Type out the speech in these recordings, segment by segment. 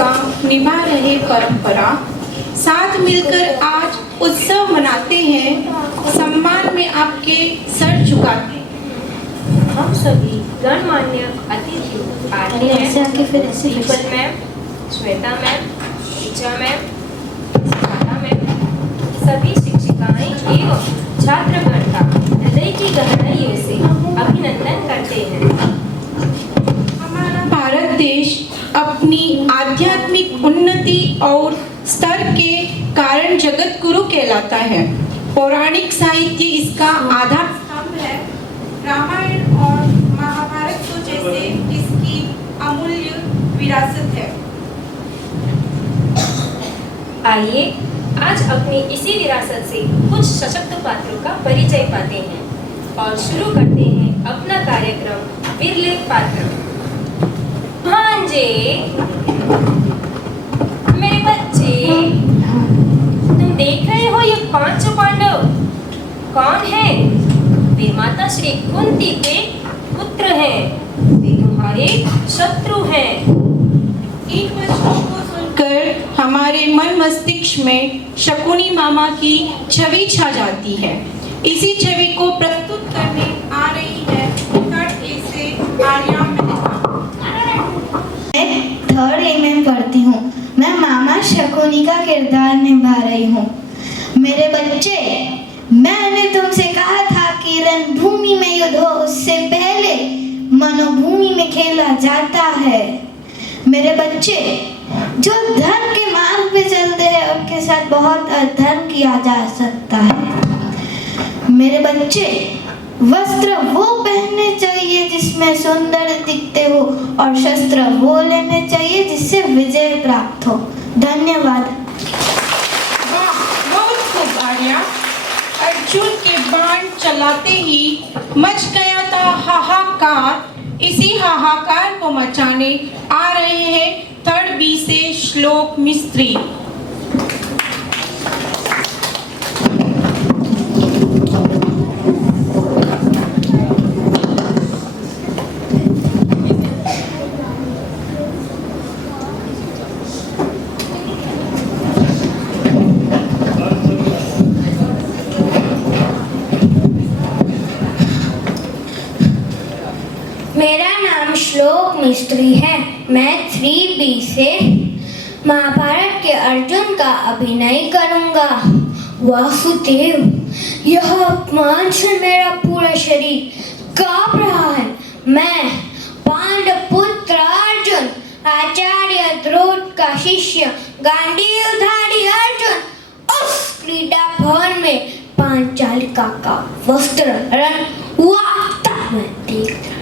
का निभा रहे परंपरा, साथ मिलकर आज उत्सव मनाते हैं, सम्मान में आपके सर झुकाते हैं। हम सभी गणमान्य अतिथि आते हैं, the people ma'am, Shweta ma'am, Richa ma'am, Sujata ma'am, सभी शिक्षिकाएं एवं छात्रगण का हृदय की गहराइयों से अभिनंदन करते हैं। हमारा भारत देश अपनी आध्यात्मिक उन्नति और स्तर के कारण जगत गुरु कहलाता है। पौराणिक साहित्य इसका आधार स्तंभ है। रामायण और महाभारत तो जैसे इसकी अमूल्य विरासत है। आइए आज अपनी इसी विरासत से कुछ सशक्त पात्रों का परिचय पाते हैं और शुरू करते हैं अपना कार्यक्रम विरले पात्र। भांजे, मेरे बच्चे, तुम देख रहे हो ये पांचों पांडव कौन है? वे माता श्री कुंती के पुत्र हैं। वे तुम्हारे शत्रु हैं। इन वचनों को सुनकर हमारे मन मस्तिष्क में शकुनी मामा की छवि छा जाती है। इसी छवि को प्रस्तुत करने आ रही है थर्ड ए से आर्या मेहता। मैं थर्ड ए में पढ़ती हूँ। मैं मामा शकुनी का किरदार निभा रही हूँ। मेरे बच्चे, मैंने तुमसे कहा था कि रणभूमि में युद्ध हो उससे पहले मनोभूमि में खेला जाता है। मेरे बच्चे, जो धर्म के मार्ग पे चलते हैं उनके साथ बहुत अधर्म किया जा सकता है। मेरे बच्चे, वस्त्र वो पहनने चाहिए जिसमें सुंदर दिखते हो और शस्त्र वो लेने चाहिए जिससे विजय प्राप्त हो। धन्यवाद। वाह, बहुत खूब आर्या। अर्जुन के बाण चलाते ही मच गया था हाहाकार। इसी हाहाकार को मचाने आ रहे हैं थर्ड बी से श्लोक मिस्त्री। मेरा नाम श्लोक मिस्त्री है। मैं 3B से महाभारत के अर्जुन का अभिनय करूंगा। वासुदेव, यह अपमान से मेरा पूरा शरीर कांप रहा है। मैं पांडव पुत्र अर्जुन, आचार्य द्रोण का शिष्य गांडीवधारी अर्जुन, उस क्रीडा भवन में पांचालिका का वस्त्र रण वाता मैं देख रहा।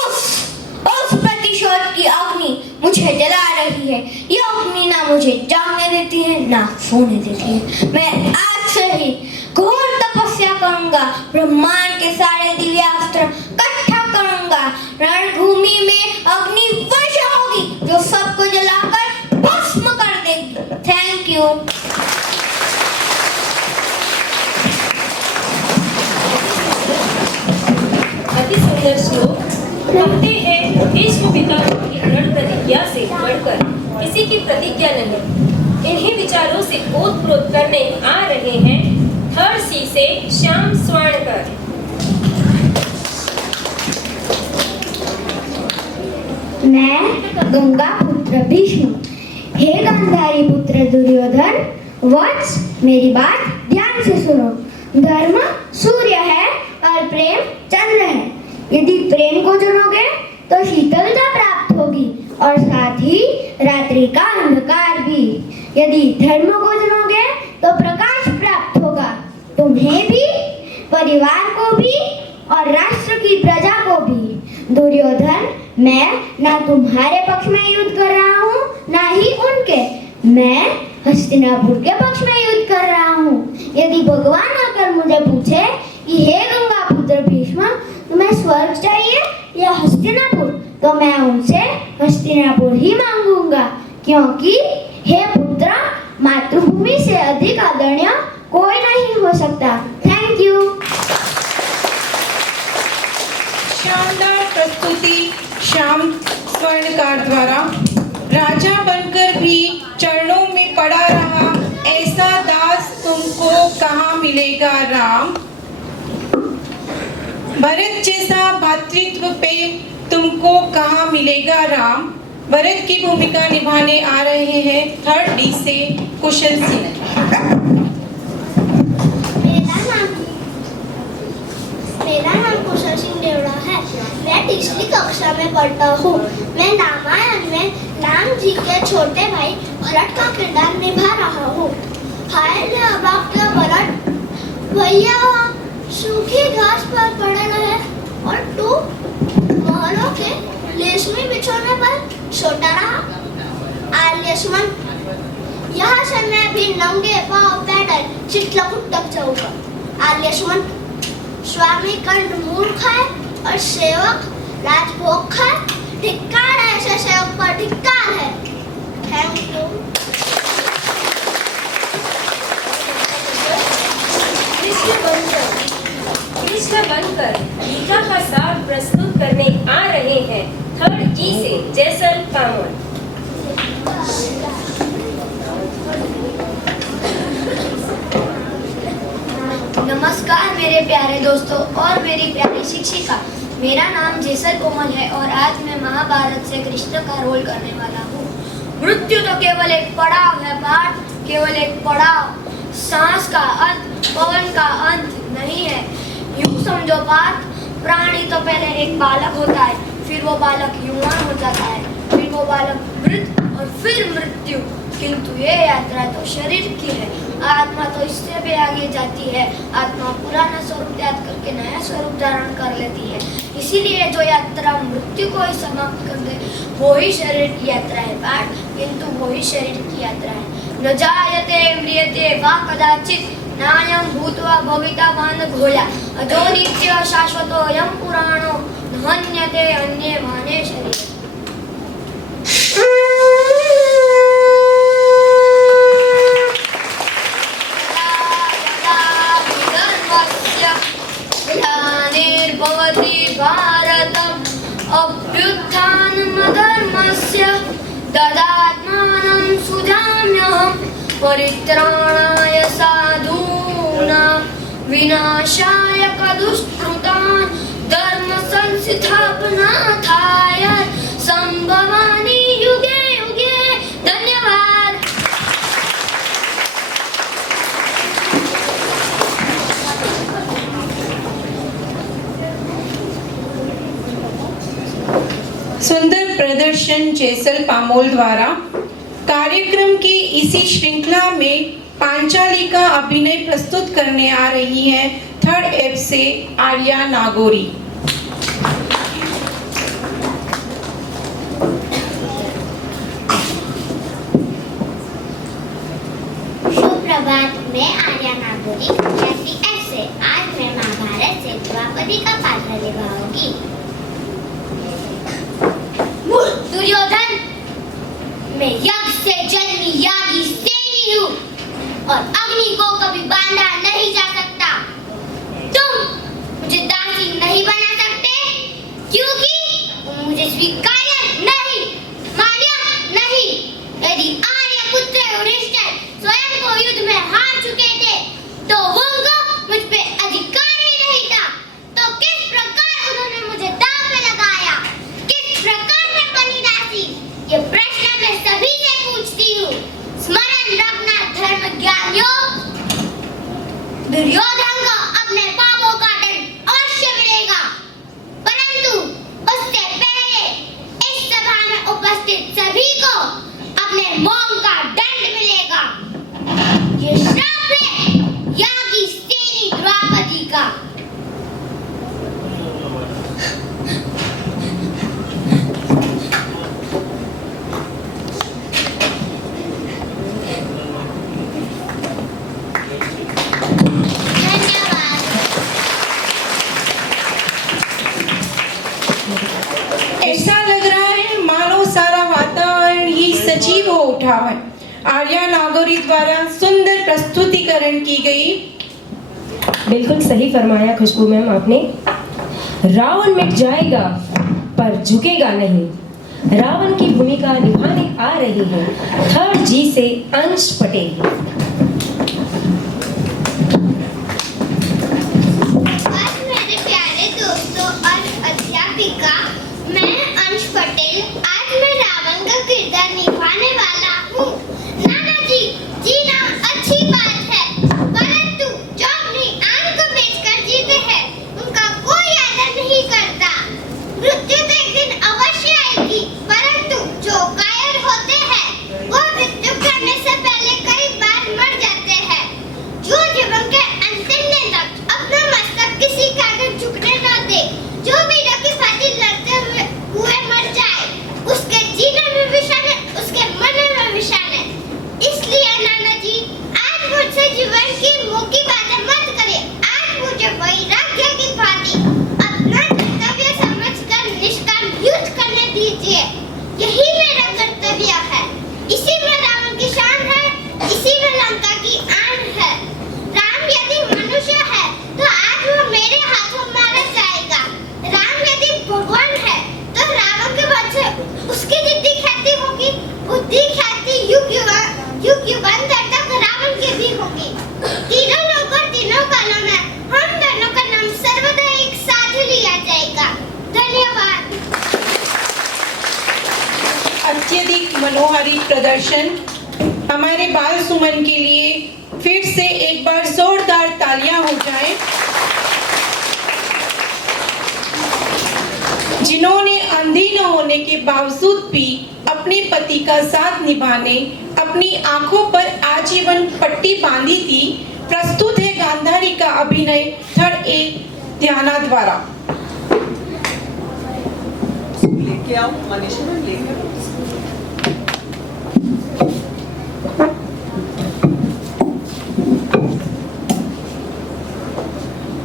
उस प्रतिशोध की अग्नि मुझे जला रही है। यह अग्नि ना मुझे जागने देती है ना सोने देती है। मैं आज से ही घोर तपस्या करूंगा। ब्रह्मांड के सारे दिव्यास्त्र इकट्ठा करूंगा। रणभूमि में अग्नि वर्षा होगी जो सबको जलाकर भस्म कर देगी। Thank you. अति सुंदर श्लोक। कहते हैं भीष्म पितामह की दृढ़ प्रतिज्ञा से बढ़कर किसी की प्रतिज्ञा नहीं। इन्हीं विचारों से ओतप्रोत करने आ रहे हैं थर्ड सी से श्याम स्वर्णकर। मैं गंगा पुत्र भीष्म। हे गांधारी पुत्र दुर्योधन, वत्स मेरी बात ध्यान से सुनो। धर्म सूर्य है और प्रेम चंद्र है। यदि प्रेम को चुनोगे तो शीतलता प्राप्त होगी और साथ ही रात्रि का अंधकार भी। यदि धर्म को चुनोगे तो प्रकाश प्राप्त होगा, तुम्हें भी, परिवार को भी और राष्ट्र की प्रजा को भी। दुर्योधन, मैं ना तुम्हारे पक्ष में युद्ध कर रहा हूँ ना ही उनके। मैं हस्तिनापुर के पक्ष में युद्ध कर रहा हूँ। यदि भगवान आकर मुझे पूछे कि हे गंगा पुत्र भीष्म, तुम्हें स्वर्ग चाहिए या हस्तिनापुर, तो मैं उनसे हस्तिनापुर ही मांगूंगा, क्योंकि हे पुत्र, मातृभूमि से अधिक आदरणीय कोई नहीं हो सकता। Thank you. शानदार प्रस्तुति श्याम स्वर्णकार द्वारा। राजा बनकर भी चरणों में पड़ा रहा, ऐसा दास तुमको कहाँ मिलेगा राम। भरत जैसा भातृत्व प्रेम तुमको कहाँ मिलेगा राम। भरत की भूमिका निभाने आ रहे हैं 3rd D से कुशल सिंह। मेरा नाम कुशल सिंह देवड़ा है। मैं तीसरी कक्षा में पढ़ता हूँ। मैं रामायण में राम जी के छोटे भाई भरत का किरदार निभा रहा हूँ। हाय रे अबाक के भरत, भैया सूखी घास पर पड़े रहे और तू महलों के रेशमी बिछोने पर सोता रहा। लक्ष्मण, यहाँ से मैं भी नंगे पांव पैदल चित्रकूट तक जाऊंगा। लक्ष्मण, स्वामी कंठ मूर्ख है और सेवक राजभोग है। धिक्कार है ऐसे सेवक पर, धिक्कार है। Thank you. कृष्ण बनकर गीता का सार प्रस्तुत करने आ रहे हैं 3rd E से जैसल कामल। नमस्कार मेरे प्यारे दोस्तों और मेरी प्यारी शिक्षिका। मेरा नाम जैसल कोमल है और आज मैं महाभारत से कृष्ण का रोल करने वाला हूँ। मृत्यु तो केवल एक पड़ाव है पार्थ, केवल एक पड़ाव, सांस का अंत, पवन का अंत नहीं है। यूं समझो पार्थ, प्राणी तो पहले एक बालक होता है, फिर वो बालक युवान हो जाता है, फिर वो बालक वृद्ध और फिर मृत्यु। किंतु ये यात्रा तो शरीर की है, आत्मा तो इससे भी आगे जाती है। आत्मा पुराना स्वरूप त्याग करके नया स्वरूप धारण कर लेती है। इसीलिए जो यात्रा मृत्यु को ही समाप्त कर दे वो ही शरीर की यात्रा है पार्थ, किंतु वो ही शरीर की यात्रा है। न जायते म्रियते वा कदाचित नायं भूत्वा भविता मान घोया अजो नित्य शाश्वतो यं पुराणो न हन्यते अन्ये माने शरीर। ग्लानिर्भवति भारतम् अभ्युत्थानमधर्मस्य तदात्मानं सुधाम्यहं परित्राणाय साधूनां विनाशाय दुष्कृतान् धर्म संस्थापनार्थाय संभवामि युगे युगे। धन्यवाद। सुंदर प्रदर्शन जैसल पामोल द्वारा। कार्यक्रम की इसी श्रृंखला में पांचाली का अभिनय प्रस्तुत करने आ रही है 3rd F से आर्या नागोरी। सुप्रभात, मैं आर्या नागोरी कैसी F से। आज मैं महाभारत से द्रौपदी का पात्र निभाऊंगी। दुर्योधन, मैं यज्ञ से जन्मी यागी सेनी हूँ और अग्नि को कभी बांधा नहीं जा सकता। तुम मुझे दासी नहीं बना सकते क्योंकि मुझे स्वीकार्य नहीं, मान्य नहीं। यदि आर्यपुत्र युधिष्ठिर स्वयं को युद्ध में हार चुके थे तो उनको मुझ पे अधिकार ही नहीं था, तो किस प्रकार उन्होंने मुझे दांव पे लगाया, किस प्रकार मैं बनी दासी? ये प्रश्न मैं सभी से पूछती हूँ। स्मरण रखना धर्म ज्ञानियों। दुर्योधन को अपने पापों का दंड अवश्य मिलेगा, परंतु उससे पहले इस सभा में उपस्थित सभी को अपने मौन का दंड मिलेगा। ये श्राप है यागी सेनी द्रौपदी का। ऐसा लग रहा है मानो सारा वातावरण ही सजीव हो उठा है। आर्या नागोरी द्वारा सुंदर प्रस्तुतिकरण की गई। बिल्कुल सही फरमाया खुशबू मैम आपने। रावण मिट जाएगा पर झुकेगा नहीं। रावण की भूमिका निभाने आ रही हैं 3rd G से अंश पटेल। आज मेरे प्यारे दोस्तों और अध्यापिका, मैं अंश पटेल आज मैं रावण का किरदार निभाने वाला हूँ। नाना जी, जीना अच्छी बात है, परंतु जो अपनी आन को बेचकर जीते हैं उनका कोई आदर नहीं करता। मृत्यु तो एक दिन अवश्य आएगी, परंतु जो कायर होते हैं वो मृत्यु करने से पहले कई बार मर जाते हैं। जो जीवन के अंतिम दिन तक अपना मस्तक किसी के आगे झुकने न दे, जो वीरों की भांति लड़ते हुए मर जाए, उसके जीने में विशान है, उसके मरने में विशान है। इसलिए नाना जी, आज मुझसे जीवन की मुंह की बातें मत करिए। आज मुझे वैराग्य की भांति अपना कर्तव्य समझकर निष्काम युद्ध करने दीजिए। यही मेरा कर्तव्य है। इसी में रावण की शान है, इसी में लंका की आन है। राम यदि मनुष्य है तो आज वो मेरे हाथों मारा जाएगा। राम यदि भगवान है तो रावण के वध से उसकी जितनी ख्याति होगी, उतनी ख्याति युग युगांतर तक रावण की भी होगी। तीनों लोग और तीनों कालों में हम दोनों का नाम सर्वदा एक साथ लिया जाएगा। धन्यवाद। अत्यधिक मनोहारी प्रदर्शन। हमारे बाल सुमन के लिए फिर से एक बार जोरदार तालियां हो जाएं। जिन्होंने अंधी न होने के बावजूद भी अपने पति का साथ निभाने अपनी आंखों पर आजीवन पट्टी बांधी थी। प्रस्तुत है गांधारी का अभिनय 3rd A ध्याना द्वारा। लेके आओ मनीषा, लेके आओ।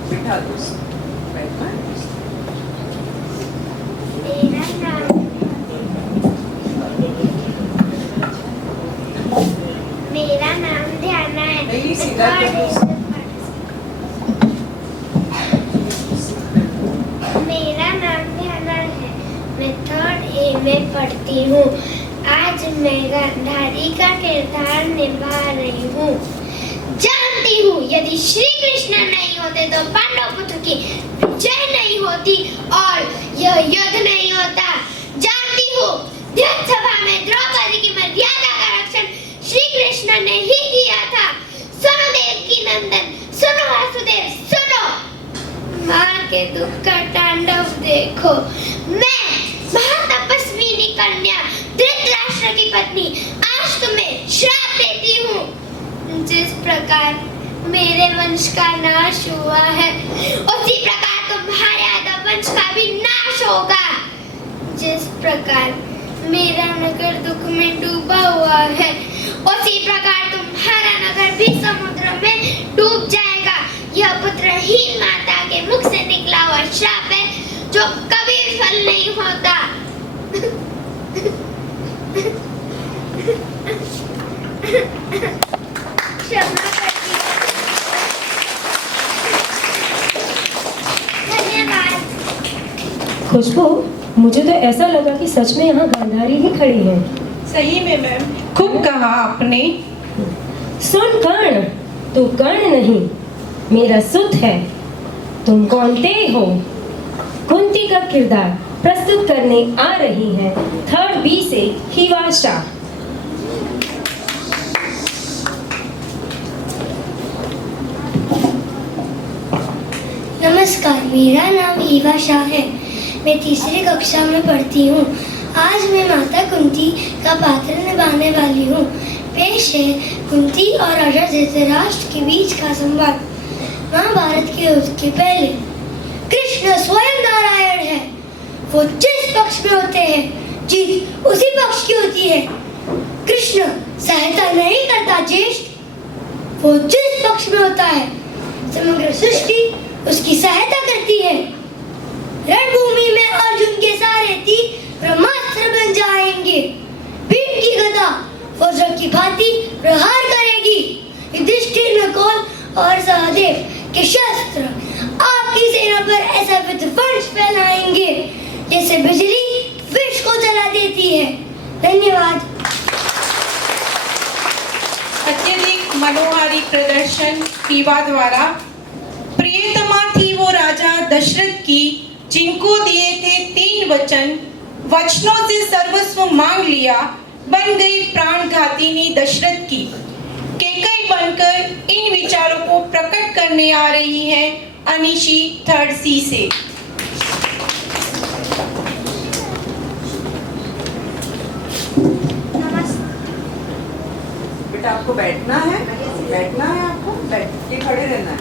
बिठा दो, बैठना है। मेरा नाम ध्याना है। नहीं, सीधा मेरा नाम ध्याना है। मैं 3rd A में पढ़ती हूँ। आज मैं गांधारी का किरदार निभा रही हूँ। जानती हूँ यदि श्री कृष्ण नहीं होते तो पांडव पुत्र की विजय नहीं होती और यह युद्ध नहीं होता। जानती हूँ युद्ध सभा में द्रौपदी की मर्यादा का रक्षण श्री कृष्ण ने ही किया था। सुनो देवकी नंदन, सुनो वासुदेव, सुनो। माँ के दुख का तांडव देखो। मैं महातपस्विनी कन्या धृतराष्ट्र की पत्नी आज तुम्हें श्राप देती हूँ। जिस प्रकार मेरे वंश का नाश हुआ है, उसी प्रकार तुम्हारे यादव वंश का भी नाश होगा। जिस प्रकार मेरा नगर दुख में डूबा हुआ है, उसी प्रकार तुम्हारा नगर भी समुद्र में डूब जाएगा। यह पुत्रहीन माता के मुख से निकला हुआ श्राप है जो कभी विफल नहीं होता। क्षमा करिए। धन्यवाद। खुशबू, मुझे तो ऐसा लगा कि सच में यहाँ गांधारी ही खड़ी है। सही में मैम, खूब कहा आपने। सुन कर्ण, तू कर्ण नहीं, मेरा सुत है। तुम कौनते हो? कुंती का किरदार प्रस्तुत करने आ रही हैं 3rd B से हिवाशा। नमस्कार, मेरा नाम ईवा शाह है। मैं 3री कक्षा में पढ़ती हूँ। आज मैं माता कुंती का पात्र निभाने वाली हूँ। पेश है कुंती और राजा धृतराष्ट्र के बीच का संवाद। महाभारत के युद्ध के पहले कृष्ण स्वयं नारायण है। वो जिस पक्ष में होते हैं जीत उसी पक्ष की होती है। कृष्ण सहायता नहीं करता ज्येष्ठ, वो जिस पक्ष में होता है समग्र सृष्टि उसकी सहायता करती है। रणभूमि में अर्जुन के सारे तीर ब्रह्मास्त्र बन जाएंगे। भीम की गदा वज्र की भांति प्रहार करेगी। युधिष्ठिर, नकुल और सहदेव के शस्त्र आपकी सेना पर ऐसा विध्वंस फैलाएंगे जैसे बिजली विश्व को जला देती है। धन्यवाद। अत्यधिक मनोहारी प्रदर्शन टीवा द्वारा। प्रियतमा थी वो राजा दशरथ की, जिनको दिए थे 3 वचन, वचनों से सर्वस्व मांग लिया, बन गई प्राण घातिनी दशरथ की। केकई बनकर इन विचारों को प्रकट करने आ रही है अनिशी 3rd C से। बेटा आपको बैठना है आपको, बैठ के खड़े रहना है।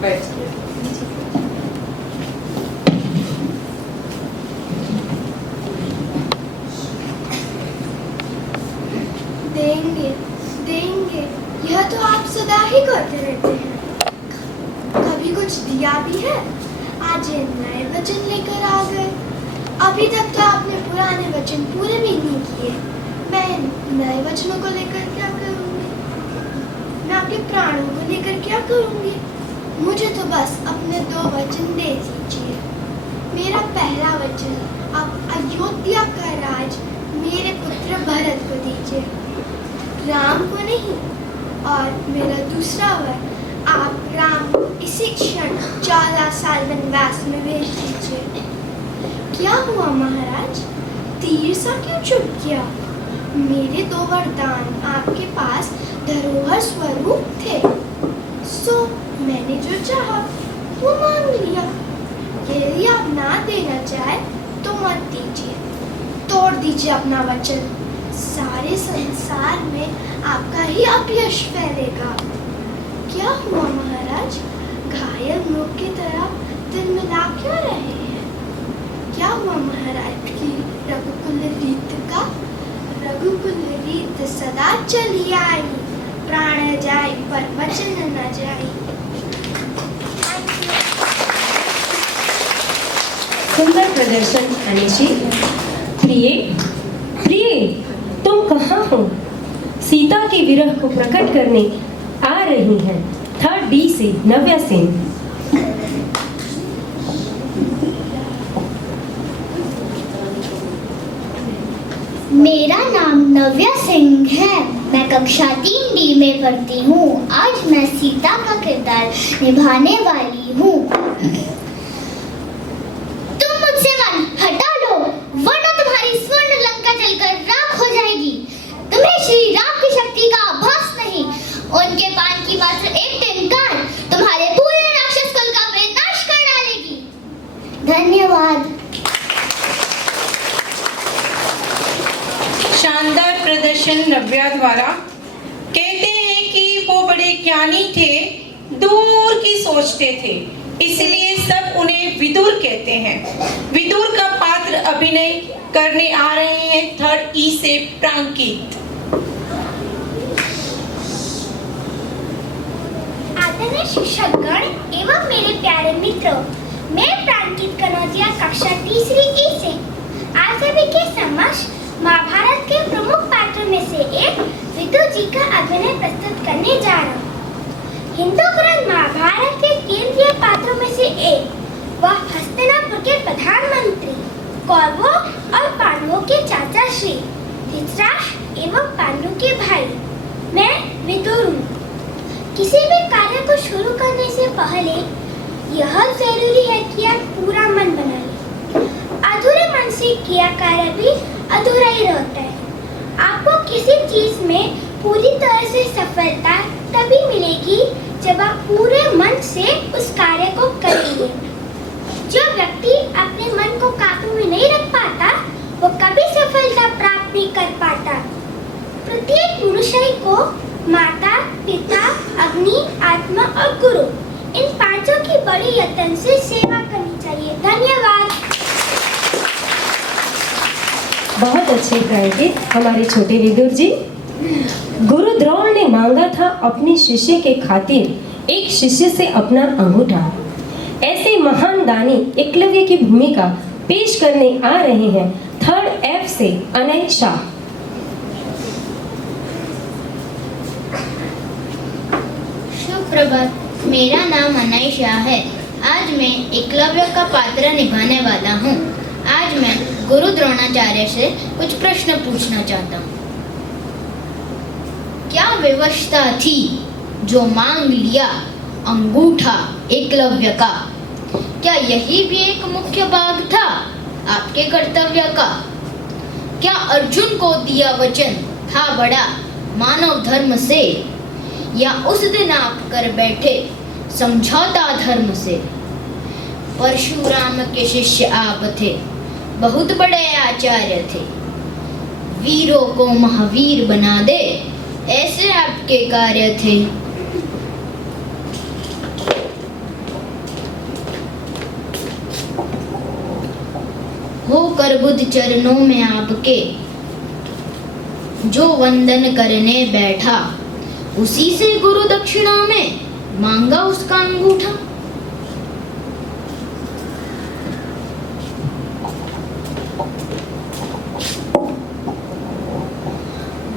बैठ देंगे देंगे, यह तो आप सदा ही करते रहते हैं। कभी कुछ दिया भी है, आज ये नए वचन लेकर आ गए। अभी तक तो आपने पुराने वचन पूरे भी नहीं किए। मैं नए वचनों को लेकर क्या करूँगी? मैं आपके प्राणों को लेकर क्या करूँगी? मुझे तो बस अपने 2 वचन दे दीजिए। मेरा पहला वचन, आप अयोध्या का राज मेरे पुत्र भरत को दीजिए, राम को नहीं। और मेरा दूसरा वर, आप राम को इसी क्षण 14 साल वनवास में भेज दीजिए। क्या हुआ महाराज, तीर सा क्यों चुप किया? मेरे 2 वरदान आपके पास धरोहर स्वरूप थे, सो मैंने जो चाहा वो मांग लिया। यदि आप ना देना चाहे तो मत दीजिए, तोड़ दीजिए अपना वचन। सारे संसार में आपका ही अपयश फैलेगा। क्या हुआ महाराज, घायल लोग की तरह दिल मिला क्यों रहे हैं? क्या हुआ महाराज की रघुकुल रीत का? रघुकुल रीत सदा चली आई, प्राण जाए पर वचन न जाए। सुंदर प्रदर्शन अनिशी। प्रिय प्रिय, तुम कहाँ हो? सीता के विरह को प्रकट करने आ रही हैं 3rd D से नव्या सिंह। मेरा नाम नव्या सिंह है। मैं कक्षा 3D में पढ़ती हूँ। आज मैं सीता का किरदार निभाने वाली हूँ। तुम मुझसे वन हटा लो, वरना तुम्हारी स्वर्ण लंका जलकर राख हो जाएगी। तुम्हें श्री राम की शक्ति का आभास नहीं। उनके पान की मात्र एक टिनकार तुम्हारे पूरे राक्षस कुल का विनाश कर डालेगी। धन्यवाद। शानदार प्रदर्शन नव्या द्वारा। कहते हैं कि वो बड़े ज्ञानी थे, दूर की सोचते थे, इसलिए सब उन्हें विदुर कहते हैं। विदुर का पात्र अभिनय करने आ रहे हैं 3rd E से प्रांकित। आदरणीय शिक्षकगण एवं मेरे प्यारे मित्रों, मैं प्रांकित कनौजिया कक्षा 3री E से आप सभी के समक्ष महाभारत के प्रमुख पात्रों में से एक विदुर जी का अभिनय प्रस्तुत करने जा रहा हूँ। हिंदू ग्रंथ महाभारत के केंद्रीय पात्रों में से एक वह हस्तिनापुर के प्रधानमंत्री, कौरवों और पांडवों के चाचा श्री धृतराष्ट्र एवं पांडु के भाई मैं विदुर हूँ। किसी भी कार्य को शुरू करने से पहले यह जरूरी है कि आप पूरा मन बना लें। अधूरे मन से किया कार्य भी अधूरा ही रहता है। आपको किसी चीज में पूरी तरह से सफलता तभी मिलेगी जब आप पूरे मन से उस कार्य को करेंगे। जो व्यक्ति अपने मन को काबू में नहीं रख पाता वो कभी सफलता प्राप्त नहीं कर पाता। प्रत्येक मनुष्य को माता, पिता, अग्नि, आत्मा और गुरु इन 5 की बड़ी यत्न से सेवा करनी चाहिए। धन्यवाद। बहुत अच्छे गाए हमारे छोटे विदुर जी। गुरु द्रोण ने मांगा था अपने शिष्य के खातिर एक शिष्य से अपना अंगूठा। ऐसे महान दानी एकलव्य की भूमिका पेश करने आ रहे हैं 3rd F से अनय शाह। सुप्रभात, मेरा नाम अनय शाह है। आज मैं एकलव्य का पात्र निभाने वाला हूँ। आज मैं गुरु द्रोणाचार्य से कुछ प्रश्न पूछना चाहता हूँ। क्या व्यवस्था थी जो मांग लिया अंगूठा एकलव्य का? क्या यही भी एक मुख्य भाग था आपके कर्तव्य का? क्या अर्जुन को दिया वचन था बड़ा मानव धर्म से, या उस दिन आप कर बैठे समझौता धर्म से? परशुराम के शिष्य आप थे, बहुत बड़े आचार्य थे, वीरों को महावीर बना दे ऐसे आपके कार्य थे। होकर बुद्ध चरणों में आपके जो वंदन करने बैठा, उसी से गुरु दक्षिणा में मांगा उसका अंगूठा।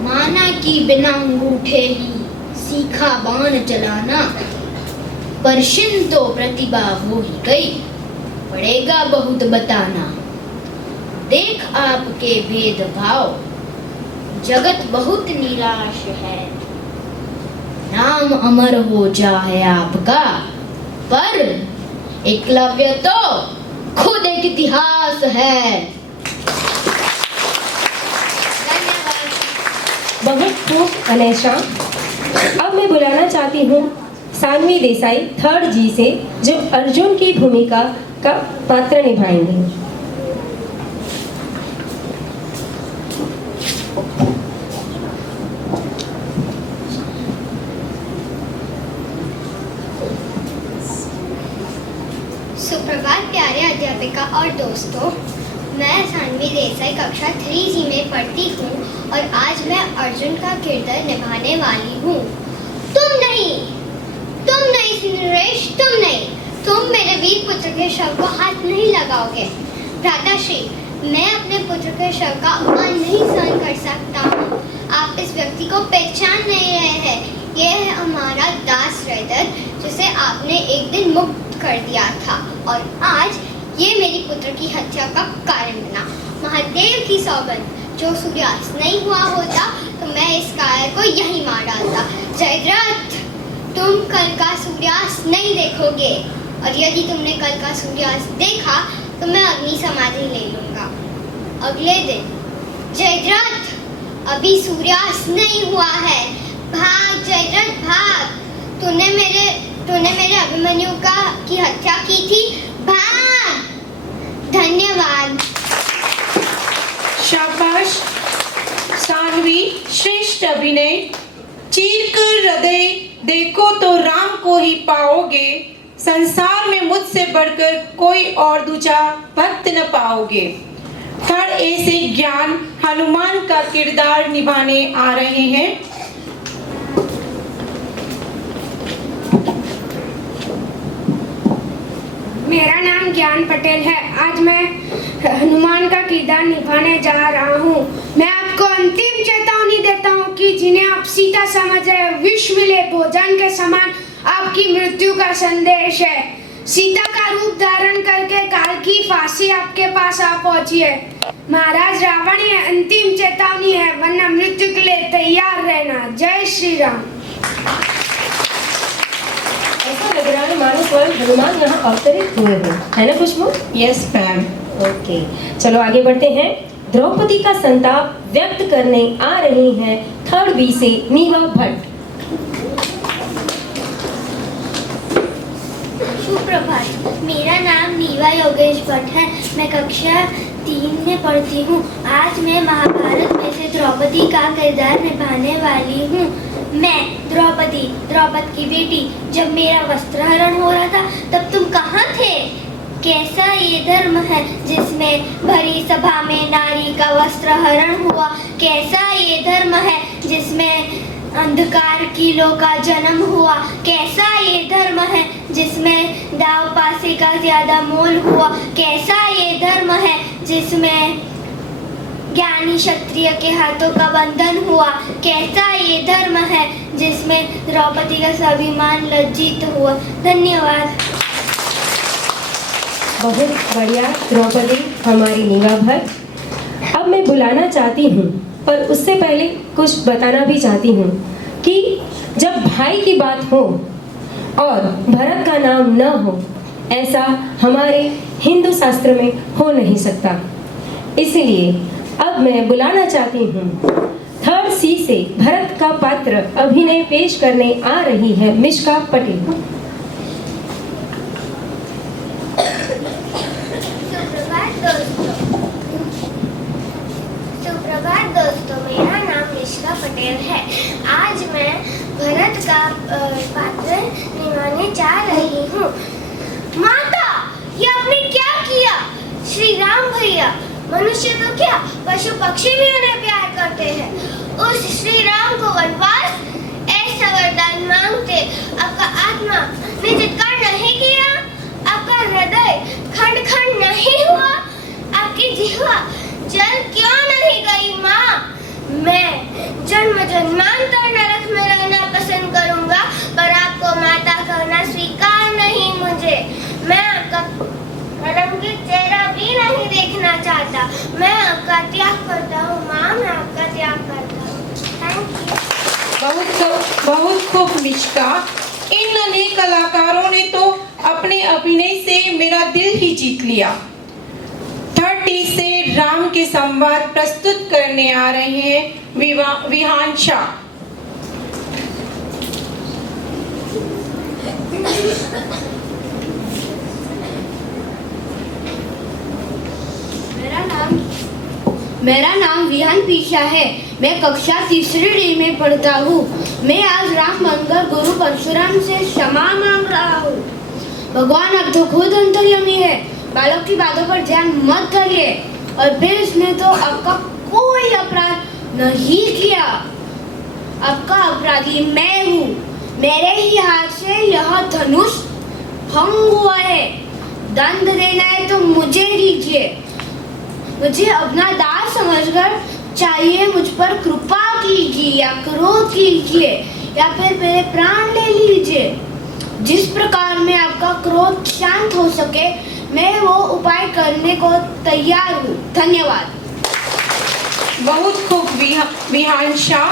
माना कि बिना अंगूठे ही सीखा बाण चलाना, परशिन तो प्रतिभा हो ही गई, पड़ेगा बहुत बताना। देख आपके भेदभाव जगत बहुत निराश है, नाम अमर हो जाए आपका, पर एकलव्य तो खुद एक इतिहास है। बहुत खूब अनेशा। अब मैं बुलाना चाहती हूँ सानवी देसाई 3rd जी से, जो अर्जुन की भूमिका का पात्र निभाएंगे। सुप्रभात प्यारे अध्यापिका और दोस्तों, मैं सानवी देसाई कक्षा 3G में पढ़ती हूँ और आज मैं अर्जुन का किरदार निभाने वाली हूँ। तुम नहीं सुरेश, तुम मेरे वीर पुत्र के शव को हाथ नहीं लगाओगे। भ्राताश्री, मैं अपने पुत्र के शव का अपमान नहीं सहन कर सकता हूँ। आप इस व्यक्ति को पहचान नहीं रहे हैं। यह है हमारा दास रैदर, जिसे आपने एक दिन मुक्त कर दिया था और आज ये मेरी पुत्र की हत्या का कारण बना। महादेव की सौगंध, जो सूर्यास्त नहीं हुआ होता तो मैं इस कायर को यहीं मार डालता। जयद्रथ, तुम कल का सूर्यास्त नहीं देखोगे, और यदि तुमने कल का सूर्यास्त देखा तो मैं अग्नि समाधि ले लूंगा। अगले दिन, जयद्रथ, अभी सूर्यास्त नहीं हुआ है, भाग जयद्रथ भाग। तूने मेरे अभिमन्यु की हत्या की थी, भाग। धन्यवाद। शाबाश सानवी, श्रेष्ठ अभिनय। चीर कर हृदय देखो तो राम को ही पाओगे, संसार में मुझसे बढ़कर कोई और दूजा भक्त न पाओगे। 3rd A से ज्ञान हनुमान का किरदार निभाने आ रहे हैं। मेरा नाम ज्ञान पटेल है। आज मैं हनुमान का किरदार निभाने जा रहा हूँ। मैं आपको अंतिम चेतावनी देता हूँ कि जिन्हें आप सीता समझ रहे, विष मिले भोजन के समान आपकी मृत्यु का संदेश है। सीता का रूप धारण करके काल की फांसी आपके पास आ पहुंची है। महाराज रावण, ये अंतिम चेतावनी है, वरना मृत्यु के लिए तैयार रहना। जय श्री राम। ऐसा लग रहा है मानो स्वयं हनुमान यहाँ अवतरित हुए हैं, है ना खुशबू? Yes ma'am. ओके, चलो आगे बढ़ते हैं। द्रौपदी का संताप व्यक्त करने आ रही हैं 3rd B से नीवा भट्ट। सुप्रभात, मेरा नाम नीवा योगेश भट्ट है। मैं कक्षा 3 में पढ़ती हूँ। आज मैं महाभारत में से द्रौपदी का किरदार निभाने वाली हूँ। मैं द्रौपदी की बेटी, जब मेरा वस्त्रहरण हो रहा था तब तुम कहाँ थे? कैसा ये धर्म है जिसमें भरी सभा में नारी का वस्त्रहरण हुआ? कैसा ये धर्म है जिसमें अंधकार कीलों का जन्म हुआ? कैसा ये धर्म है जिसमें दाव पासे का ज्यादा मोल हुआ? कैसा ये धर्म है जिसमें ज्ञानी क्षत्रिय के हाथों का बंधन हुआ? कैसा ये धर्म है जिसमें द्रौपदी का स्वाभिमान लज्जित हुआ? धन्यवाद। बहुत बढ़िया द्रौपदी हमारी नीवा भर। अब मैं बुलाना चाहती हूँ, पर उससे पहले कुछ बताना भी चाहती हूँ कि जब भाई की बात हो और भरत का नाम न हो, ऐसा हमारे हिंदू शास्त्र में हो नहीं सकता। इसलिए अब मैं बुलाना चाहती हूँ 3rd C से भरत का पात्र अभिनय पेश करने आ रही है मिश्का पटेल। सुप्रभात दोस्तों, मेरा नाम मिश्का पटेल है। आज मैं भरत का पात्र निभाने जा रही हूँ। माता, ये आपने क्या किया? श्री राम भैया, मनुष्य तो क्या पशु पक्षी भी उन्हें प्यार करते हैं। उस श्री राम को वनवास ऐसा वरदान मांगते आपका आत्मा ने चित्कार नहीं किया? आपका हृदय खंड खंड नहीं हुआ? आपकी जिह्वा जल क्यों नहीं गई माँ? मैं जन्म जन्मांतर नरक में रहना पसंद करूंगा, पर आपको माता कहना स्वीकार नहीं मुझे। मैं आपका कलंकित चेहरा भी नहीं देखना चाहता। मैं आपका त्याग करता हूँ माँ, मैं आपका त्याग करता हूँ। Thank you. बहुत खूब मिश्का। इन नन्हे कलाकारों ने तो अपने अभिनय से मेरा दिल ही जीत लिया। 3rd D से राम के संवाद प्रस्तुत करने आ रहे हैं विहान शाह। मेरा नाम विहान पीशा है। मैं कक्षा 3री D में पढ़ता हूँ। मैं आज राम बनकर गुरु परशुराम से क्षमा मांग रहा हूँ। भगवान अब तो खुद अंतर्यामी है, बालक की बातों पर ध्यान मत करिए। और फिर इसने तो आपका कोई अपराध नहीं किया। आपका अपराधी मैं हूँ। मेरे ही हाथ से यह धनुष भंग हुआ है। दंड देना है तो मुझे दीजिए। मुझे अपना दास समझकर चाहिए मुझ पर कृपा कीजिए या क्रोध कीजिए या फिर मेरे प्राण ले लीजिए। जिस प्रकार में आपका क्रोध शांत हो सके, मैं वो उपाय करने को तैयार हूँ। धन्यवाद। बहुत खूब विहान शाह।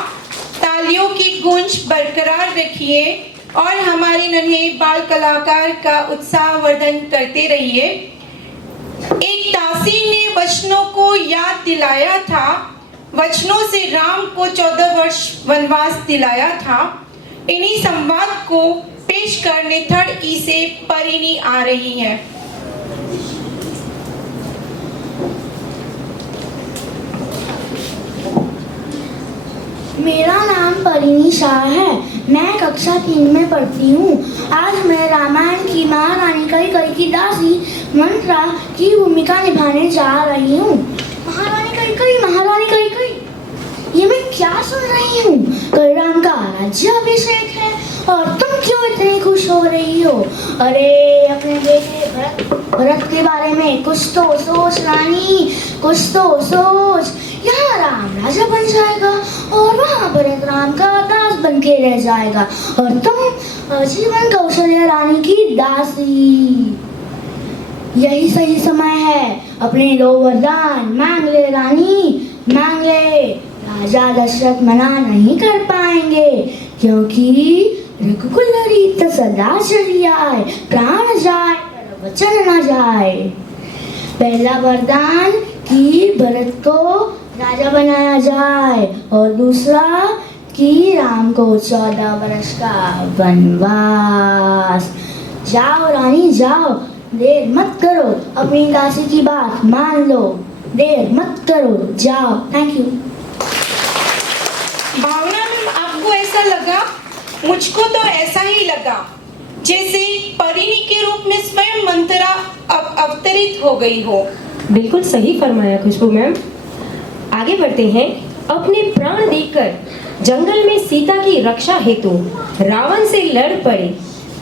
तालियों की गूंज बरकरार रखिए और हमारे नन्हे बाल कलाकार का उत्साह वर्धन करते रहिए। एक दासी ने वचनों को याद दिलाया था। वचनों से राम को 14 वर्ष वनवास दिलाया था। इन्हीं संवाद को पेश करने 3rd E से परिणी आ रही है। मेरा नाम परिणी शाह है। मैं कक्षा 3 में पढ़ती हूँ। आज मैं रामायण की महारानी कैकेयी की दासी मंत्रा की भूमिका निभाने जा रही हूँ। महारानी कैकेयी, ये मैं क्या सुन रही हूँ? कल राम का राज्याभिषेक है और तुम क्यों इतनी खुश हो रही हो? अरे अपने बेटे भरत के बारे में कुछ तो सोच रानी, कुछ तो सोच। यहाँ राम राजा बन जाएगा और वहाँ भरत राम का दास बन के रह जाएगा और तुम जीवन कौशल्या रानी की दासी। यही सही समय है। अपने 2 वरदान मांग ले रानी, मांग ले। राजा दशरथ मना नहीं कर पाएंगे क्योंकि रघुकुल रीत सदा चली आए, प्राण जाए पर वचन न जाए। पहला वरदान कि भरत को राजा बनाया जाए और दूसरा कि राम को 14 वर्ष का वनवास। जाओ रानी जाओ, देर मत करो, अपनी दासी की बात मान लो। देर मत करो, जाओ। Thank you. भावना मैम, आपको ऐसा लगा? मुझको तो ऐसा ही लगा जैसे परिणी के रूप में स्वयं मंत्रा अवतरित हो गई हो। बिल्कुल सही फरमाया खुशबू मैम। आगे बढ़ते हैं। अपने प्राण देकर जंगल में सीता की रक्षा हेतु रावण से लड़ पड़े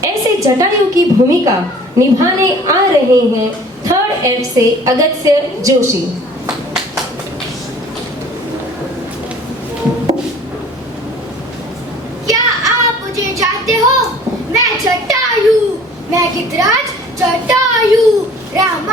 ऐसे जटायु की भूमिका निभाने आ रहे हैं 3rd F से अगस्त्य जोशी। क्या आप मुझे जानते हो? मैं जटायु, मैं गिरिराज जटायु, राम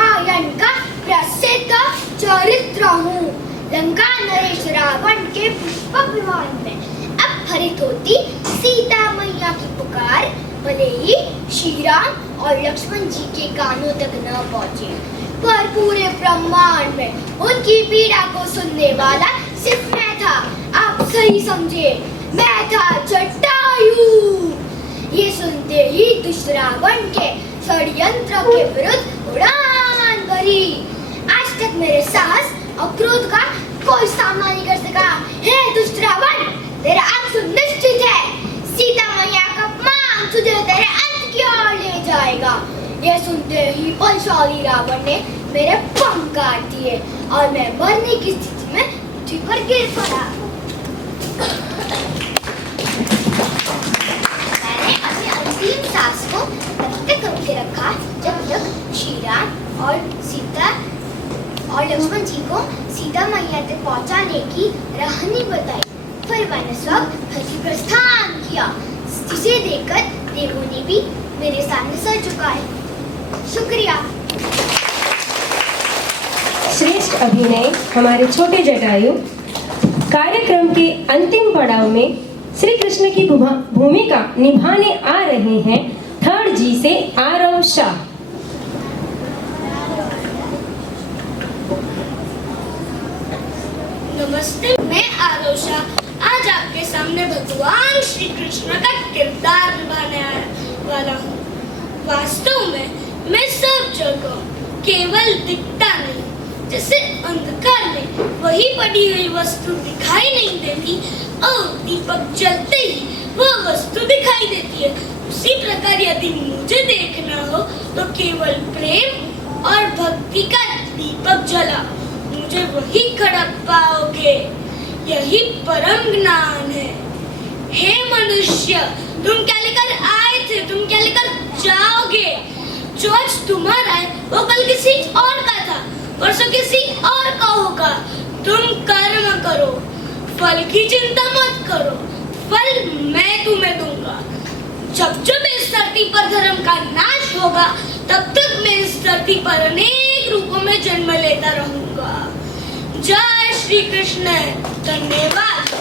लंका नरेश रावण के पुष्पक विमान में अब हरित होती सीता मैया की पुकार, भले ही श्री राम और लक्ष्मण जी के कानों तक न पहुंचे, पर पूरे ब्रह्मांड में उनकी पीड़ा को सुनने वाला सिर्फ मैं था। आप सही समझे, मैं था जटायु। ये सुनते ही दुष्ट रावण के षड्यंत्र के विरुद्ध उड़ान भरी। आज तक मेरे साहस और क्रोध का कोई सामना नहीं कर सका। हे दुष्ट रावण, तेरा अंत सुनिश्चित है। सीता मैया का अपमान तुझे तेरे अंत की ओर ले जाएगा। यह सुनते ही बलशाली रावण ने मेरे पंख काट दिए और मैं मरने की स्थिति में पृथ्वी पर गिर पड़ा। मैंने अपनी अंतिम सांस को तब तक रोक के रखा जब तक श्री राम और सीता और लक्ष्मण जी को सीता मैया तक पहुंचाने की राह नहीं बताई। फिर मैंने सब धरती प्रस्थान किया, जिसे देखकर देवों ने भी मेरे सामने सर झुकाए। शुक्रिया। श्रेष्ठ अभिनय हमारे छोटे जटायु। कार्यक्रम के अंतिम पड़ाव में श्री कृष्ण की भूमिका निभाने आ रहे हैं 3rd जी से आरव शाह। नमस्ते, मैं आरव शाह आज आपके सामने भगवान श्री कृष्ण का किरदार निभाने वाला हूँ। वास्तव में मैं सब जगह केवल दिखता नहीं, जैसे अंधकार में वही पड़ी हुई वस्तु दिखाई नहीं देती और दीपक जलते ही वह वस्तु दिखाई देती है, उसी प्रकार यदि मुझे देखना हो तो केवल प्रेम और भक्ति का दीपक जला मुझे वही खड़क पाओगे। यही परम ज्ञान है। हे मनुष्य, तुम क्या लेकर आए थे, तुम क्या लेकर जाओगे? जो आज तुम्हारा है वो कल किसी और का था, परसों किसी और का होगा। तुम कर्म करो, फल की चिंता मत करो, फल मैं तुम्हें दूंगा। जब जब इस धरती पर धर्म का नाश होगा तब तक मैं इस धरती पर अनेक रूपों में जन्म लेता रहूंगा। जय श्री कृष्ण। धन्यवाद।